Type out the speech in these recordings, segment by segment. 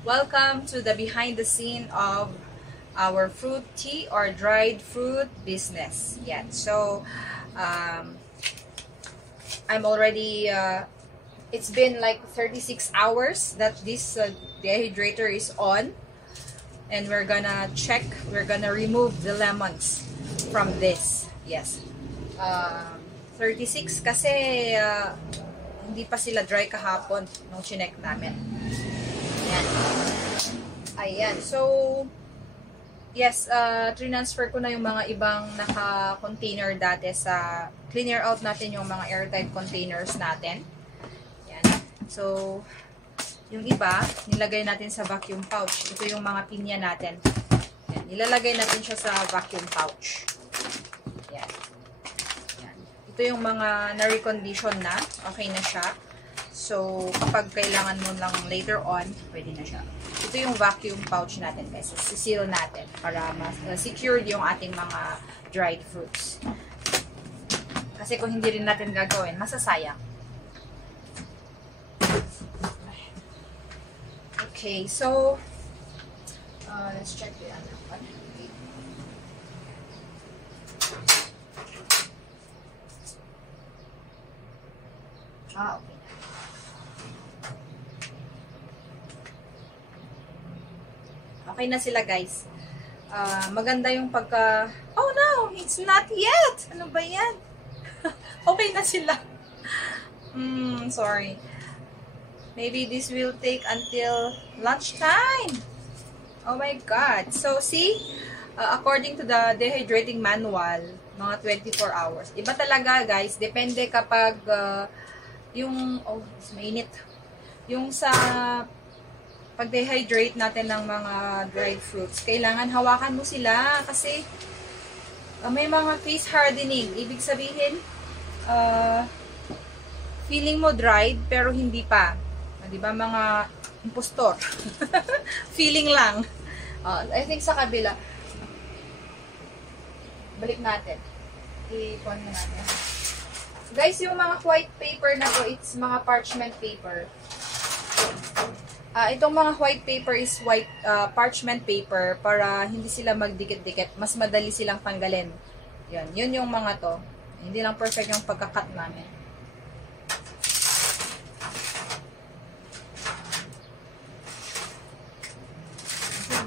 Welcome to the behind the scene of our fruit tea or dried fruit business. Yeah, so I'm already, it's been like 36 hours that this dehydrator is on. And we're gonna remove the lemons from this. Yes. 36 kasi hindi pa sila dry kahapon nung chinek namin. Ayan. Ayan. So, yes, transfer ko na yung mga ibang naka-container dati sa, clear out natin yung mga airtight containers natin. Ayan. So, yung iba, nilagay natin sa vacuum pouch. Ito yung mga pinya natin. Ayan. Nilalagay natin siya sa vacuum pouch. Ayan. Ayan. Ito yung mga na-recondition na. Okay na siya. So, kapag kailangan mo lang later on, pwede na siya. Ito yung vacuum pouch natin, guys. Sisil natin para mas secured yung ating mga dried fruits. Kasi kung hindi rin natin gagawin, masasayang. Okay, so, let's check the other one. Okay. Okay na sila, guys. Maganda yung pagka... Oh no, it's not yet! Ano ba yan? Okay na sila. Sorry. Maybe this will take until lunchtime. Oh my God. So, see? According to the dehydrating manual, mga 24 hours. Iba talaga, guys. Depende kapag yung... Oh, mainit. Yung sa pag-dehydrate natin ng mga dried fruits, kailangan hawakan mo sila kasi may mga face hardening. Ibig sabihin, feeling mo dried pero hindi pa. Diba mga impostor? Feeling lang. I think sa kabila. Balik natin. I-pon na natin. Guys, yung mga white paper na to, it's mga parchment paper. Itong mga white paper is white parchment paper para hindi sila magdikit-dikit. Mas madali silang tanggalin. Yun yung mga to. Hindi lang perfect yung pagka-cut namin.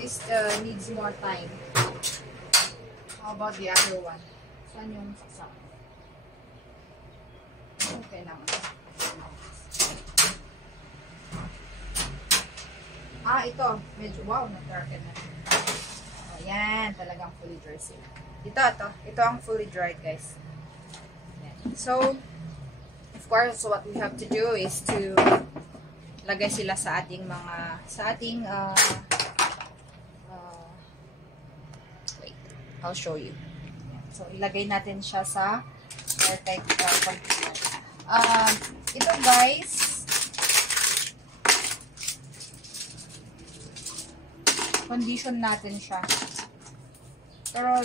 This needs more time. How about the other one? Saan yung saksak? Okay lang. Ito. Medyo, wow, nag-darken na. Ayan, talagang fully dried sila. Ito ang fully dried, guys. Ayan. So, of course, what we have to do is to lagay sila sa ating mga, wait, I'll show you. So, ilagay natin siya sa airtight container. Ito, guys, condition natin siya. Pero,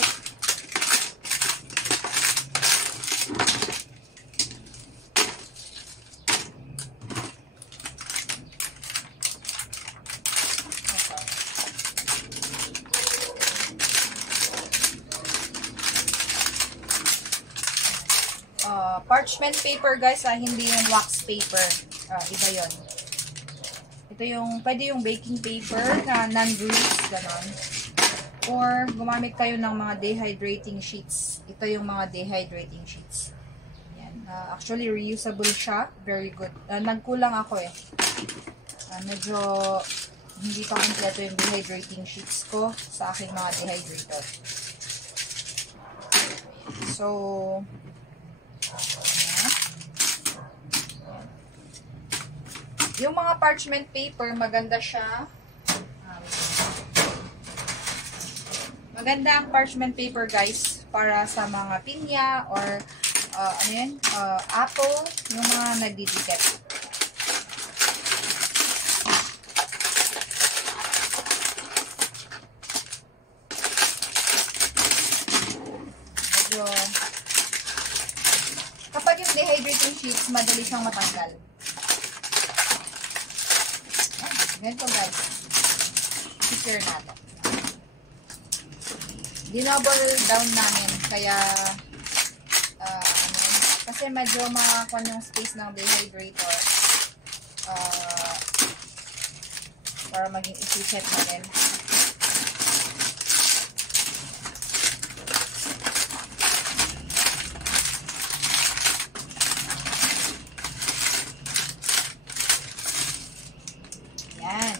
parchment paper, guys, hindi yung wax paper. Iba yun. Ito yung, pwede yung baking paper na non-grease, ganon. Or, gumamit kayo ng mga dehydrating sheets. Ito yung mga dehydrating sheets. Yan. Actually, reusable siya. Very good. Nagkulang ako eh. Medyo, hindi pa kompleto yung dehydrating sheets ko sa aking mga dehydrator. So, yung mga parchment paper, maganda siya. Maganda ang parchment paper, guys, para sa mga pinya or apple, yung mga nagdidikit. Medyo, kapag yung dehydrating sheets, madali siyang matanggal. Ganito, guys. i-secure natin. Dinouble down namin, kaya kasi medyo makakuha yung space ng dehydrator para maging efficient na din. Yan.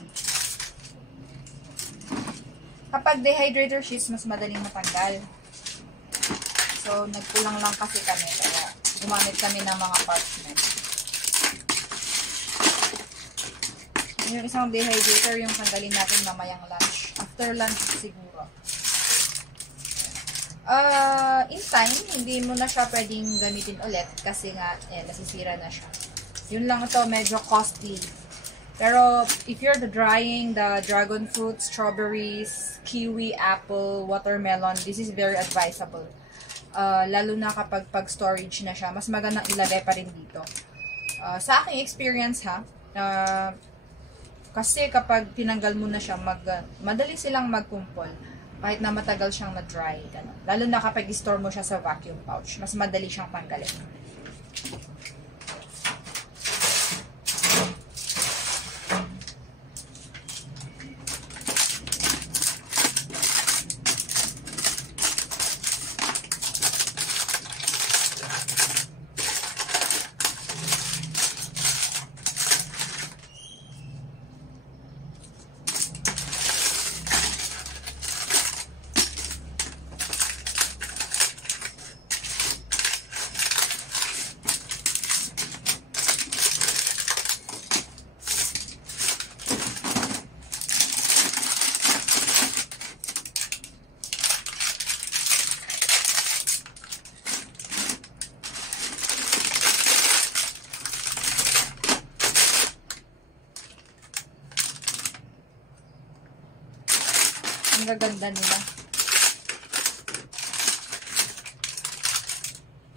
Kapag dehydrator sheets, mas madaling matanggal. So, nagkulang lang kasi kami, kaya gumamit kami ng mga parchment. Yung isang dehydrator, yung tanggalin natin mamayang lunch. After lunch siguro. In time, hindi mo na siya pwedeng gamitin ulit kasi nga, nasisira na siya. Yun lang ito, medyo costly. Pero, if you're drying the dragon fruit, strawberries, kiwi, apple, watermelon, this is very advisable. Lalo na kapag pag-storage na siya, mas magandang ilagay pa rin dito. Sa aking experience ha, kasi kapag tinanggal mo na siya, madali silang magkumpol kahit na matagal siyang na-dry. Ganun. Lalo na kapag i-store mo siya sa vacuum pouch, mas madali siyang tanggalin. Ang gaganda nila.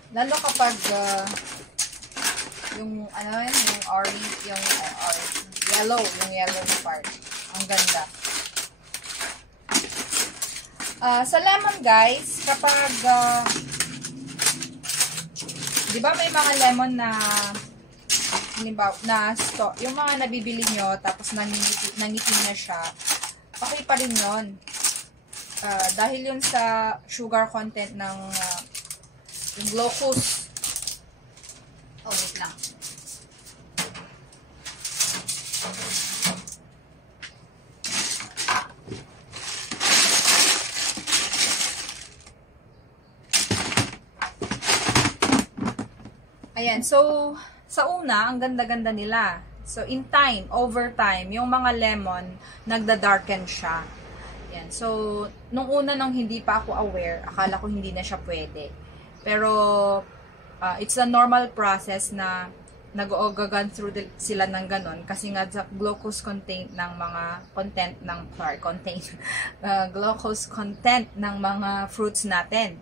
Lalo kapag yung yung orange, yung yellow na part. Ang ganda. Sa lemon guys, kapag di ba may mga lemon na halimbawa yung mga nabibili nyo tapos nangitim na siya, okay pa rin yun. Dahil yun sa sugar content ng yung Glocos. Oh, wait lang. Ayan, so sa una, ang ganda-ganda nila. So, in time, over time, yung mga lemon, nagda-darken siya. Yan. So, nung una nung hindi pa ako aware, akala ko hindi na siya pwede. Pero, it's a normal process na nag-o-gan through sila ng ganon. Kasi nga, glucose content ng mga glucose content ng mga fruits natin.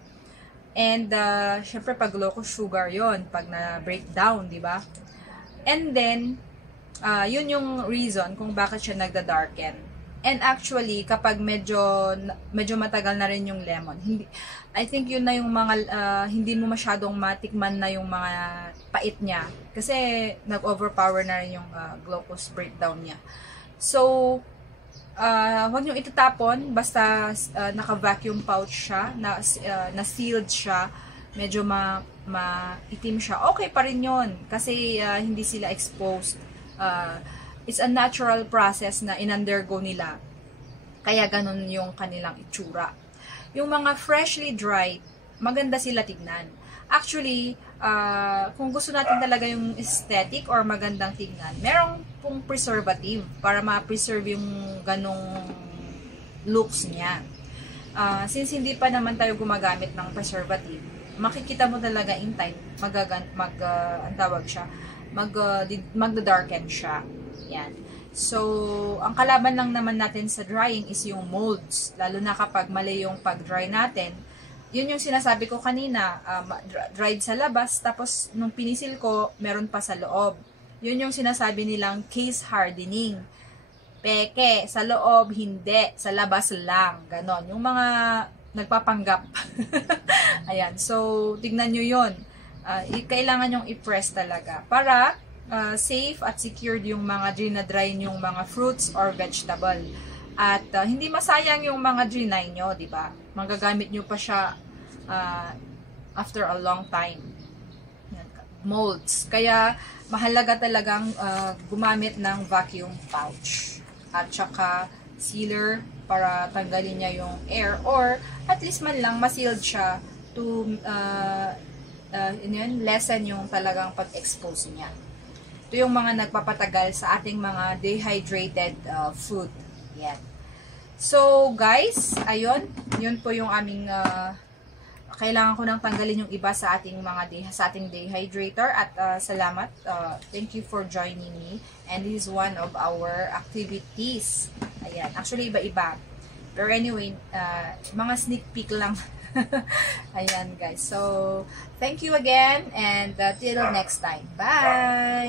And, syempre, pag glucose sugar yon pag na-breakdown, di ba? And then, yun yung reason kung bakit siya nagda-darken. And actually, kapag medyo matagal na rin yung lemon, I think yun na yung mga, hindi mo masyadong matikman na yung mga pait niya. Kasi nag-overpower na rin yung glucose breakdown niya. So, huwag nyo itatapon, basta naka-vacuum pouch siya, na-sealed siya, medyo maitim siya. Okay pa rin yun, kasi hindi sila exposed. It's a natural process na in-undergo nila. Kaya ganun yung kanilang itsura. Yung mga freshly dried, maganda sila tignan. Actually, kung gusto natin talaga yung aesthetic or magandang tignan, merong pong preservative para ma-preserve yung ganong looks niya. Since hindi pa naman tayo gumagamit ng preservative, makikita mo talaga in time, magda-darken siya. Yan. So, ang kalaban lang naman natin sa drying is yung molds. Lalo na kapag mali yung pag-dry natin. Yun yung sinasabi ko kanina, dried sa labas, tapos nung pinisil ko, meron pa sa loob. Yun yung sinasabi nilang case hardening. Peke, sa loob, hindi. Sa labas lang. Ganon. Yung mga nagpapanggap. Ayan. So, tignan nyo yun. Kailangan yung i-press talaga. Para safe at secured yung mga dry yung mga fruits or vegetable. At hindi masayang yung mga drinay nyo, di ba? Magagamit nyo pa siya after a long time. Molds. Kaya, mahalaga talagang gumamit ng vacuum pouch. At saka, sealer para tanggalin niya yung air. Or, at least man lang, masealed siya to lessen yung talagang pag-expose niya. Ito yung mga nagpapatagal sa ating mga dehydrated food. Yan. So, guys, ayun. Yun po yung aming kailangan ko nang tanggalin yung iba sa ating dehydrator at salamat. Thank you for joining me. And this is one of our activities. Ayan. Actually, iba-iba. Pero anyway, mga sneak peek lang. Ayan, guys. So, thank you again and till next time. Bye!